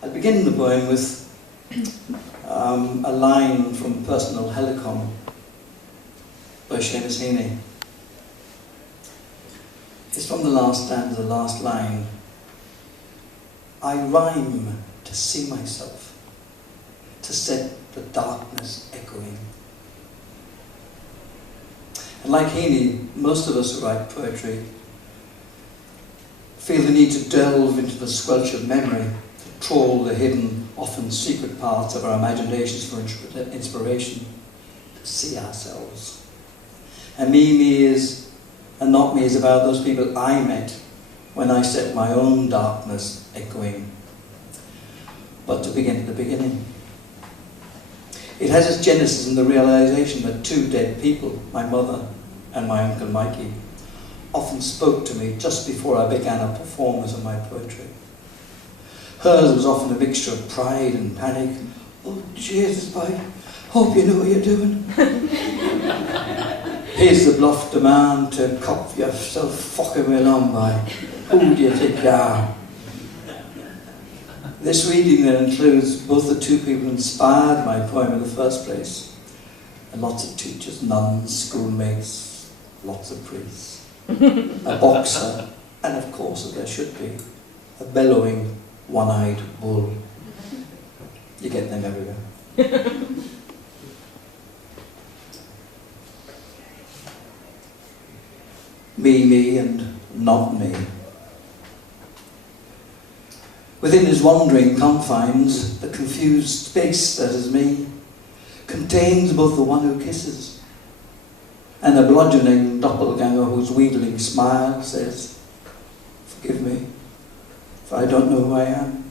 I begin the poem with a line from Personal Helicon by Seamus Heaney. It's from the last stanza, the last line. I rhyme to see myself, to set the darkness echoing. And like Heaney, most of us who write poetry feel the need to delve into the squelch of memory, to trawl the hidden, often secret parts of our imaginations for inspiration, to see ourselves. And me is, and not me, is about those people I met when I set my own darkness echoing. But to begin at the beginning. It has its genesis in the realization that two dead people, my mother and my Uncle Mikey, often spoke to me just before I began a performance of my poetry. Hers was often a mixture of pride and panic. Oh, Jesus, boy, hope you know what you're doing. Here's the bluff demand to cop yourself fucking me along by. Who do you think you are? This reading then includes both the two people who inspired my poem in the first place, and lots of teachers, nuns, schoolmates, lots of priests, a boxer, and of course, as there should be, a bellowing, one-eyed bull. You get them everywhere. Me, and not me. Within his wandering confines, the confused space that is me contains both the one who kisses and a bludgeoning doppelganger whose wheedling smile says, "Forgive me, for I don't know who I am."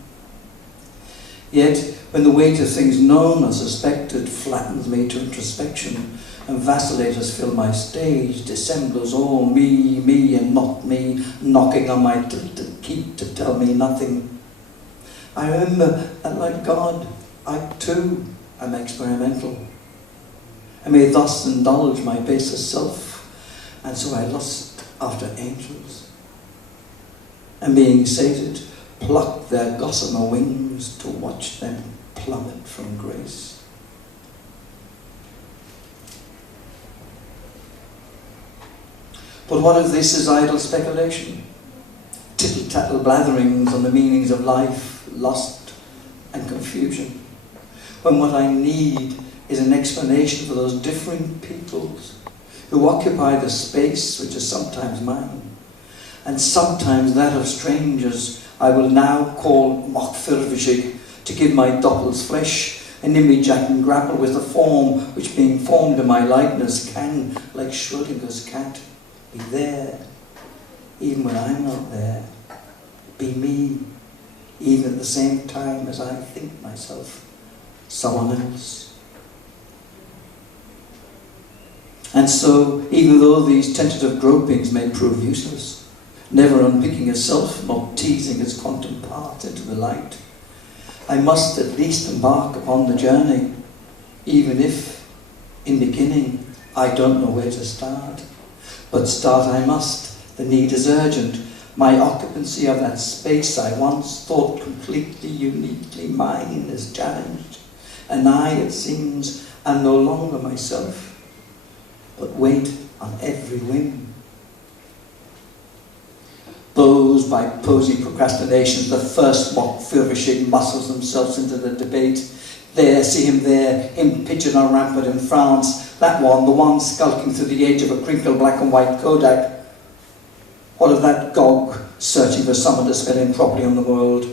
Yet, when the weight of things known or suspected flattens me to introspection, and vacillators fill my stage, dissemblers all me and not me, knocking on my tilted keep to tell me nothing, I remember that, like God, I too am experimental. I may thus indulge my baser self, and so I lust after angels, and being sated, pluck their gossamer wings to watch them plummet from grace. But what if this is idle speculation? Tittle-tattle blatherings on the meanings of life, lust and confusion, when what I need is an explanation for those differing peoples who occupy the space which is sometimes mine, and sometimes that of strangers I will now call mock Frisby, to give my doppel's flesh an image I can grapple with, the form which being formed in my likeness can, like Schrodinger's cat, be there, even when I'm not there, be me, even at the same time as I think myself someone else. And so, even though these tentative gropings may prove useless, never unpicking a self, nor teasing its quantum parts into the light, I must at least embark upon the journey, even if, in beginning, I don't know where to start. But start I must. The need is urgent. My occupancy of that space I once thought completely, uniquely mine is challenged, and I, it seems, am no longer myself, but wait on every whim. Those by posy procrastinations, the first mock Frisby muscles themselves into the debate. There, see him there, him pitching a rampart in France. That one, the one skulking through the edge of a crinkled black and white Kodak. What of that Gog searching for someone to spell him properly on the world?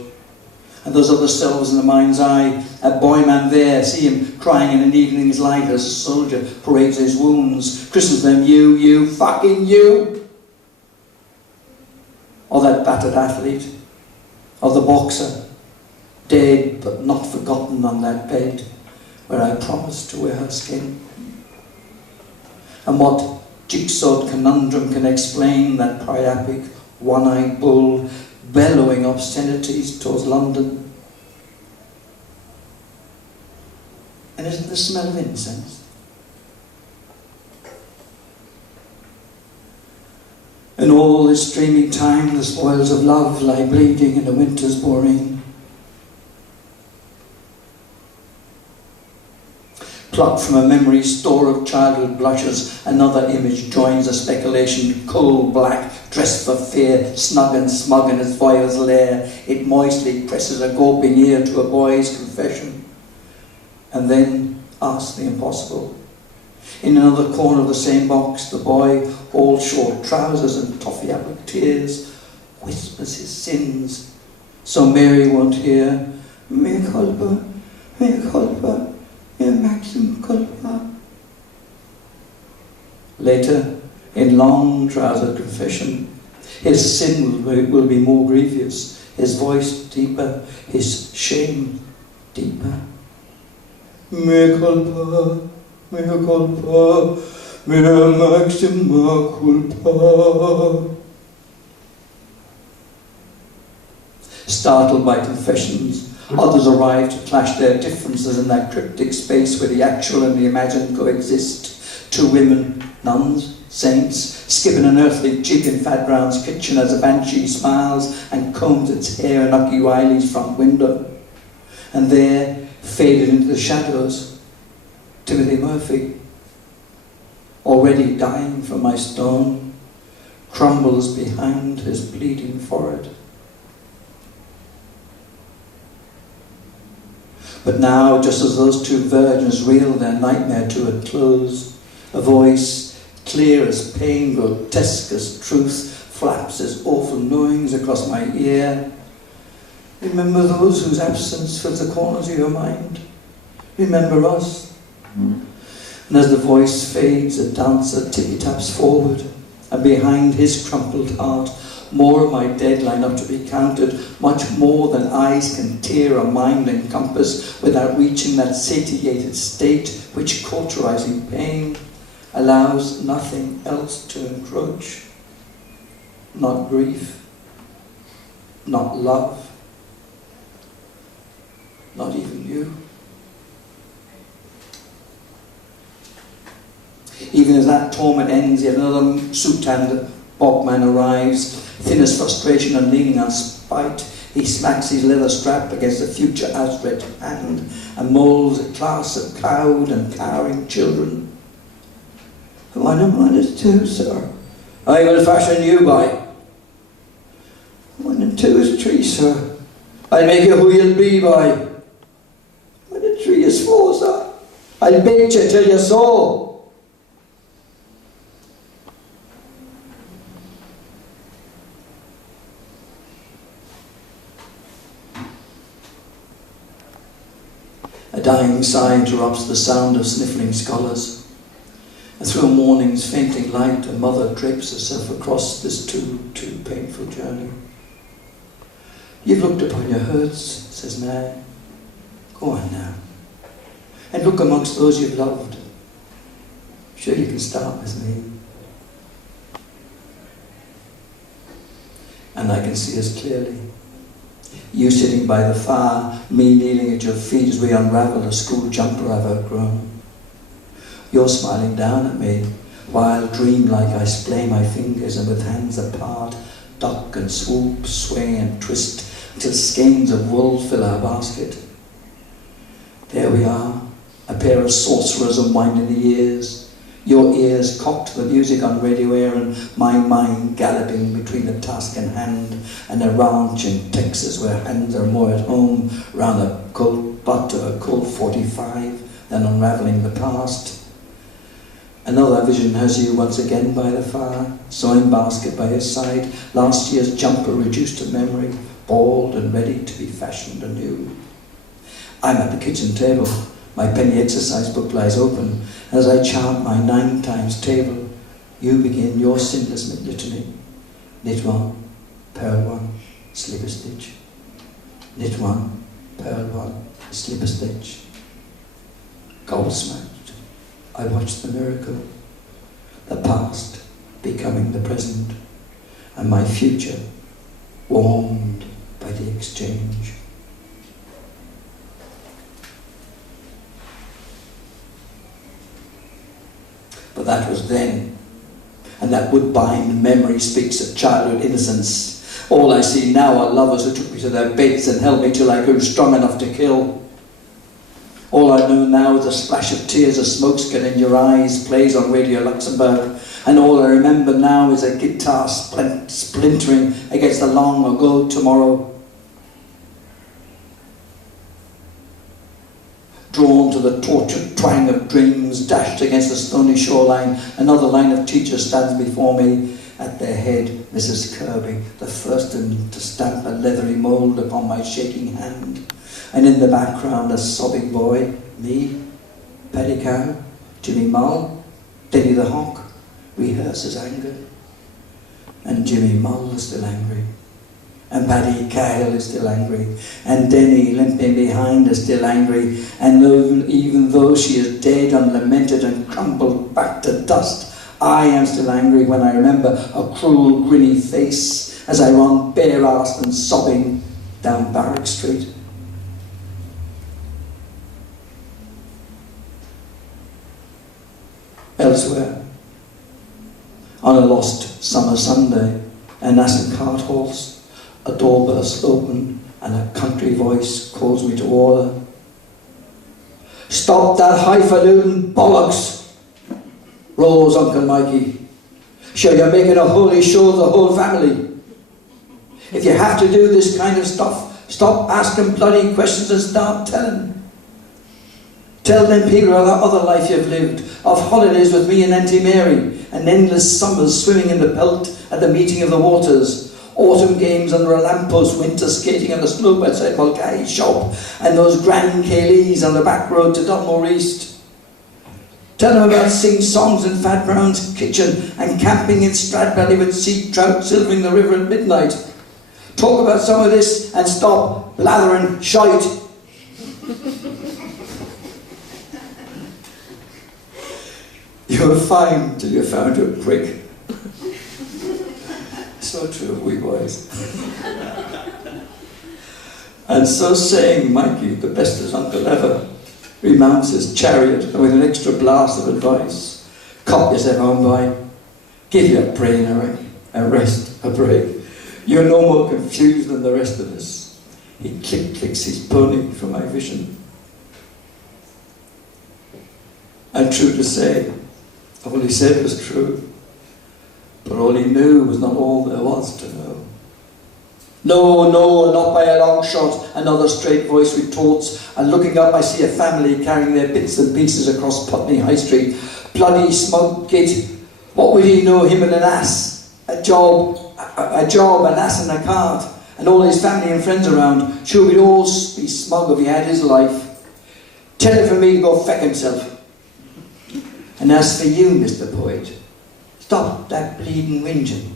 And those other selves in the mind's eye, a boy man there, see him crying in an evening's light as a soldier parades his wounds, christens them, you, fucking you. Or that battered athlete, or the boxer, dead but not forgotten on that bed where I promised to wear her skin. And what jigsawed conundrum can explain that priapic, one-eyed bull bellowing obscenities towards London? And is it the smell of incense? In all this dreamy time, the spoils of love lie bleeding in a winter's boreen. Plucked from a memory store of childhood blushes, another image joins a speculation, coal black, dressed for fear, snug and smug in its voyeur's lair. It moistly presses a gaping ear to a boy's confession, and then asks the impossible. In another corner of the same box, the boy, all short trousers and toffee-apple tears, whispers his sins, so Mary won't hear. Mea culpa, mea maxima culpa. Later, in long-trousered confession, his sin will be more grievous, his voice deeper, his shame deeper. Mea culpa, mea maxima culpa. Startled by confessions, others arrive to clash their differences in that cryptic space where the actual and the imagined coexist. Two women, nuns, saints, skip in an earthly jig in Fat Brown's kitchen as a banshee smiles and combs its hair in Ucky Riley's front window. And there, faded into the shadows, Timothy Murphy, already dying from my stone, crumbles behind his bleeding forehead. But now, just as those two virgins reel their nightmare to a close, a voice, clear as pain, grotesque as truth, flaps its awful knowings across my ear. Remember those whose absence fills the corners of your mind? Remember us? And as the voice fades, a dancer tippy-taps forward, and behind his crumpled heart, more of my dead line up to be counted, much more than eyes can tear or mind encompass without reaching that satiated state which, cauterizing pain, allows nothing else to encroach. Not grief, not love, not even you. Even as that torment ends, yet another soot-tanned bogman arrives, thin as frustration and leaning on spite. He smacks his leather strap against the future outstretched hand and moulds a class of cowed and cowering children. 1 and 1 is 2, sir. I will fashion you by. 1 and 2 is 3, sir. I'll make you who you'll be by. 1 and 3 is 4, sir. I'll bait you till you sow. A dying sigh interrupts the sound of sniffling scholars. And through a morning's fainting light, a mother drapes herself across this too painful journey. You've looked upon your hurts, says Nan. Go on now, and look amongst those you've loved. Sure you can start with me. And I can see us clearly. You sitting by the fire, me kneeling at your feet as we unravel a school jumper I've outgrown. You're smiling down at me, while dream-like I splay my fingers and with hands apart, duck and swoop, sway and twist, until skeins of wool fill our basket. There we are, a pair of sorcerers unwinding the ears, your ears cocked to the music on radio air and my mind galloping between the task in hand and a ranch in Texas where hands are more at home round the cold butt of a Colt 45 than unravelling the past. Another vision has you once again by the fire, sewing basket by his side, last year's jumper reduced to memory, bald and ready to be fashioned anew. I'm at the kitchen table, my penny exercise book lies open, and as I chant my 9 times table, you begin your sinless litany. Knit 1, purl 1, slip a stitch. Knit 1, purl 1, slip a stitch. Gobsmacked, I watch the miracle, the past becoming the present, and my future warmed by the exchange. But that was then, and that wood-bind memory speaks of childhood innocence. All I see now are lovers who took me to their beds and held me till I grew strong enough to kill. All I know now is the splash of tears, a smokescreen in your eyes, plays on Radio Luxembourg. And all I remember now is a guitar splintering against the long ago tomorrow. Drawn to the tortured twang of dreams, dashed against the stony shoreline, another line of teachers stands before me. At their head, Mrs. Kirby, the first to stamp a leathery mould upon my shaking hand. And in the background, a sobbing boy, me, Paddy Cow, Jimmy Mull, Denny the Hawk, rehearses anger. And Jimmy Mull is still angry. And Paddy Cow is still angry. And Denny, limping behind, is still angry. And even though she is dead, unlamented, and crumbled back to dust, I am still angry when I remember a cruel, grinny face as I run bare-assed and sobbing down Barrack Street. Elsewhere, on a lost summer Sunday, a Nassen cart halts, a door bursts open, and a country voice calls me to order. "Stop that highfalutin bollocks!" roars Uncle Mikey. "Sure, you're making a holy show of the whole family. If you have to do this kind of stuff, stop asking bloody questions and start telling. Tell them people about that other life you've lived, of holidays with me and Auntie Mary, and endless summers swimming in the Pelt at the meeting of the waters, autumn games under a lamppost, winter skating on the slope outside Mulcahy's shop, and those grand Cayleys on the back road to Dunmore East. Tell them about sing-songs in Fat Brown's kitchen and camping in Stradbally with sea trout silvering the river at midnight. Talk about some of this and stop blathering shite." You were fine till you found your prick. So true of we boys. And so saying, Mikey, the bestest uncle ever, remounts his chariot and with an extra blast of advice, "Cop yourself on by. Give your brain a rest, a break. You're no more confused than the rest of us." He clicks his pony from my vision. And true to say, all he said was true, but all he knew was not all there was to know. "No, no, not by a long shot," another straight voice retorts, and looking up I see a family carrying their bits and pieces across Putney High Street. Bloody smug git. What would he know, him and an ass? A job, an ass and a cart, and all his family and friends around. Sure, we'd all be smug if he had his life. Tell it for me to go feck himself. And as for you, Mr. Poet, stop that bleeding whinging.